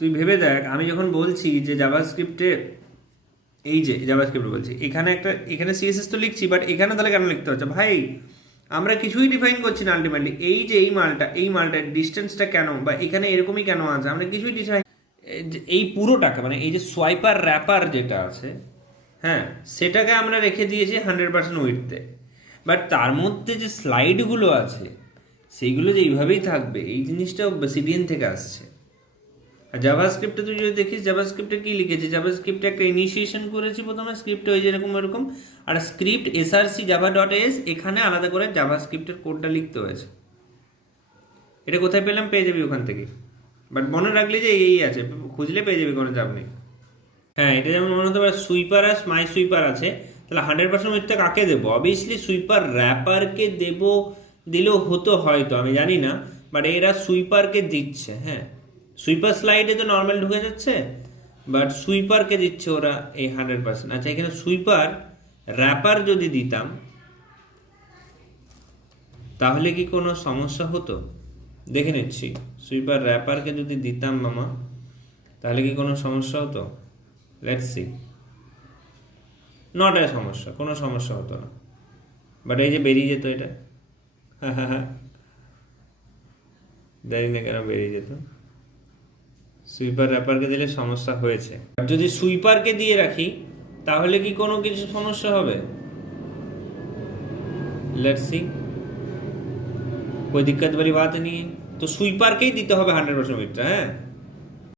তুই ভেবে দেখ, আমি যখন বলছি যে জাভাস্ক্রিপ্টে, এই যে জাভাস্ক্রিপ্ট বলছি, এখানে সিএসএস তো লিখছি, বাট এখানে তাহলে কেন লিখতে হচ্ছে ভাই? আমরা কিছুই ডিফাইন করছি না আলটিমেটলি। এই যে এই মালটার ডিস্টেন্সটা কেন, বা এখানে এরকমই কেন আছে, আমরা কিছুই ডিফাইন, এই পুরোটাকে মানে এই যে সোয়াইপার র্যাপার যেটা আছে, হ্যাঁ, সেটাকে আমরা রেখে দিয়েছি 100% উইথতে। বাট তার মধ্যে যে স্লাইডগুলো আছে সেইগুলো যে এইভাবেই থাকবে, এই জিনিসটা সিডিএন থেকে আসছে। আর জাভাস্ক্রিপ্টে তুই যদি দেখিস, জাভাস্ক্রিপ্টে কি লিখেছে, জাভাস্ক্রিপ্টে একটা ইনিশিয়েশন করেছি প্রথমে, স্ক্রিপ্টে ওই যেরকম এরকম, আর script SRC Java dot S, এখানে আলাদা করে জাভাস্ক্রিপ্টের কোডটা লিখতে হয়েছে। এটা কোথায় পেলাম, পেয়ে যাবি ওখান থেকে। বাট মনে রাখলি যে এই আছে, খুঁজলে পেয়ে যাবি, কোনো চাপ নেই। হ্যাঁ, এটা যেমন মনে হতে পারে সুইপার আর মাই সুইপার আছে, তাহলে 100% উইথটা কাকে দেবো? অবভিয়াসলি সুইপার র্যাপারকে দেবো, দিলেও হতো হয়তো, আমি জানি না। বাট এরা সুইপারকে দিচ্ছে, হ্যাঁ। সুইপার স্লাইডে তো নর্মাল ঢুকে যাচ্ছে, বাট সুইপারকে দিচ্ছে ওরা এই 100%। আচ্ছা, এখানে সুইপার র্যাপার যদি দিতাম তাহলে কি কোনো সমস্যা হতো? দেখে নিচ্ছি, সুইপার র্যাপারকে যদি দিতাম মামা, তাহলে কি কোনো সমস্যা হতো? Let's see. নট এ সমস্যা, কোনো সমস্যা হতো না। বাট এই যে বেরিয়ে যেত এটা, হ্যাঁ হ্যাঁ হ্যাঁ, জানি না কেন বেরিয়ে যেত। সুইপার র্যাপারকে দিলে সমস্যা হয়েছে। আর যদি সুইপারকে দিয়ে রাখি তাহলে কি কোনো কিছু সমস্যা হবে? লেটস সি, कोई दिक्कत वाली बात नहीं है। तो स्वीपर के ही দিতে হবে 100% উইথটা, হ্যাঁ।